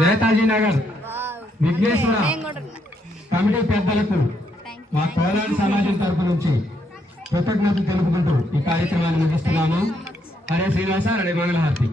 Netaji Nagar Vighneshwara committee పెద్దలకు మా కోలాడి సమాజం తరపు నుంచి కృతజ్ఞతలు తెలుపుకుంటూ ఈ కార్యక్రమాన్ని ముగిస్తున్నాము. హరే శ్రీనివాస, హరే మంగళహారతి.